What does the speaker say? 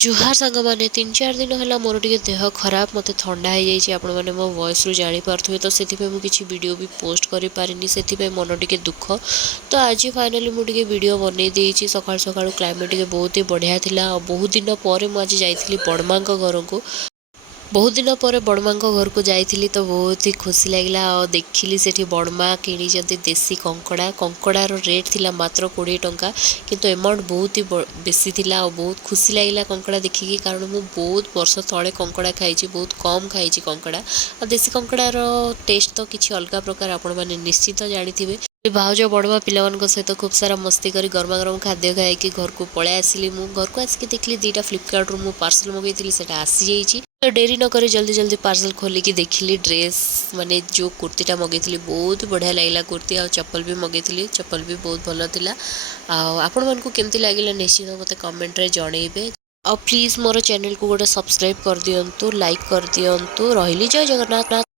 जुहार सांग मैंने 3-4 दिन है मोर टे देह खराब मत थंडा हो जाए आपण मैंने मो वॉइस रु जापे तो से मुझे वीडियो भी पोस्ट कर पारिनी से मन टे दुख। तो आज फाइनाली मुझे वीडियो बनई देती सका सका क्लाइमेट टे बहुत ही बढ़िया था। बहुत दिन पर मुझे जाइली बड़मा घर को बहुत दिन पर बड़मा घर को जाइली तो बहुत ही खुशी लगे और देखिली से बड़मा किणी देसी कंकड़ा कंकड़ार रेट थिला मात्र 20 टंका किंतु अमाउंट बहुत ही बेसी थिला और बहुत खुशी लगे कंकड़ा देखिकी कारण मु बहुत वर्ष तले कंकड़ा खाई बहुत कम खाई कंकड़ा और देसी कंकड़ार टेस्ट तो किसी अलग प्रकार आपण मैंने निश्चित जानी। भाउज बड़मा पिला सहित खूब सारा मस्ती कर गरमा गरम खाद्य खाई घर को पलै आसली मु घर को आसिक देखली 2टा फ्लिपकार्ट रू पार्सल मगेली से आसी जाइए। तो डेरी न करी जल्दी जल्दी पार्सल खोलिकी देखिली ड्रेस माने जो कुर्तीटा मगेली बहुत बढ़िया लगला कुर्ती आ चप्पल भी मगेली चप्पल भी बहुत भल था। आपण मानकु केमती लागला निश्चित मते कमेंट रे जणेबे और प्लीज मोर चैनल को गोटे सब्सक्राइब कर दियंतु लाइक कर दियंतु रहिली जय जगन्नाथ।